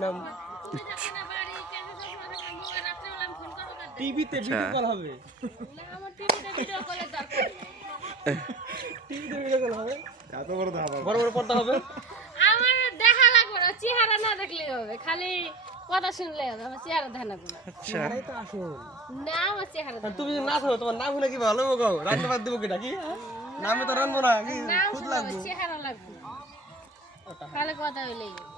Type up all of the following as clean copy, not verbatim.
না টিভিতে video call হবে। আমার টিভিতে ভিডিও কলের দরকার টিভিতে ভিডিও কল হবে, এত বড় ধাবা, বড় বড় পর্দা হবে। আমার দেখা লাগবে না, চেহারা না দেখলেই হবে, খালি কথা শুনলেই হবে, আমার চেহারা দেখা লাগবে না। আচ্ছা এটাই তো আসল। না আমার চেহারা আর তুমি যদি না থাকো তোমার নাম হলে কি ভালো হবে গো? রান্না বাদ দেবো কিটা কি? নামে তো রান্না না কি নাম খুদ শুনলে লাগবে। চেহারা লাগবে না, খালি কথা হইলেই হবে।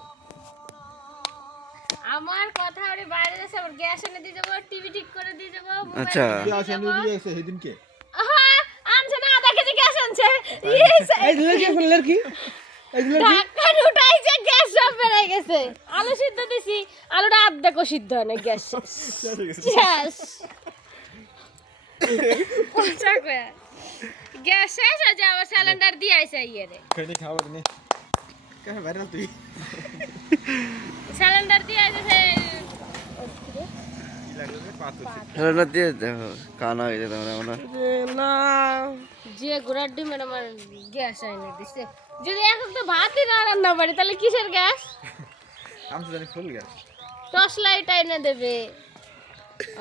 আমার কথা ওরে বাইরে যাচ্ছে, আবার গ্যাস এনে দিয়ে যাবো, টিভি ঠিক করে দিয়ে যাবো, আচ্ছা। গ্যাস এনে দিয়ে এসে সেদিনকে আনছে না, আধা কেজি গ্যাস আনছে, এই দিলে কি শুনলে কি? এই দিলে কি? ঢাকন উঠাইছে, গ্যাস সব বেড়ে গেছে। আলু সিদ্ধ দিছি, আলুটা আধা সিদ্ধ হয় না, গ্যাস শেষ। পচা কয়া। গ্যাস শেষ হয়ে যায়, আবার সিলিন্ডার দিয়ে আইছে ইয়েরে, খেয়ে খাওয়া নি কেন বাইরে তুই সিলিন্ডার দিয়ে আইছে। কি লাগবে রে পাথর হেলানা দিয়ে দেখো কানা হয়ে যেত আমরা না যে ঘোড়ার ডিমের আমার গ্যাস আইনে দিছে। যদি এখন তো ভাতই না রান্না পারি তাহলে কিসের গ্যাস? আমি তো জানি ফুল গ্যাস টর্চ লাইট এনে দেবে,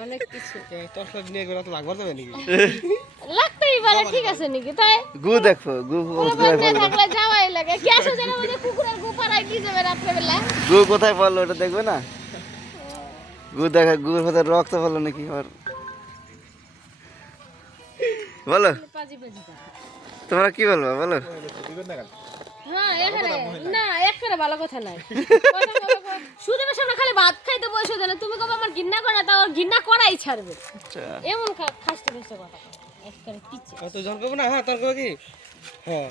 অনেক কিছু তোর নিয়ে গেলে তো লাগবার দেবে নাকি? লাগতেই পারে, ঠিক আছে নাকি? তাই গু দেখো গু কোথায় পড়লো থাকলে যাওয়াই লাগে। গ্যাস যেন আমাদের কুকুরের গু পাড়ায় কি যাবে রাত্রেবেলা? গু কোথায় পড়লো ওটা দেখবে না? গু দেখা গুর ভেতর রক্ত পড়লো নাকি আর বলো পাজি পাজি কথা। তোমরা কি বলবো বলো? হ্যাঁ এখানে না, এখানে ভালো কথা নাই। কথা বলো, শুধু সামনে খালি ভাত খাইতে বসে দেন, তুমি কবে আমার ঘৃণা করে না, তাও ঘৃণা করাই ছাড়বে। আচ্ছা এমন খাসতে বসে কথা, একটা পিচ্ছে। তো জন করবো না, হ্যাঁ তোর কি হ্যাঁ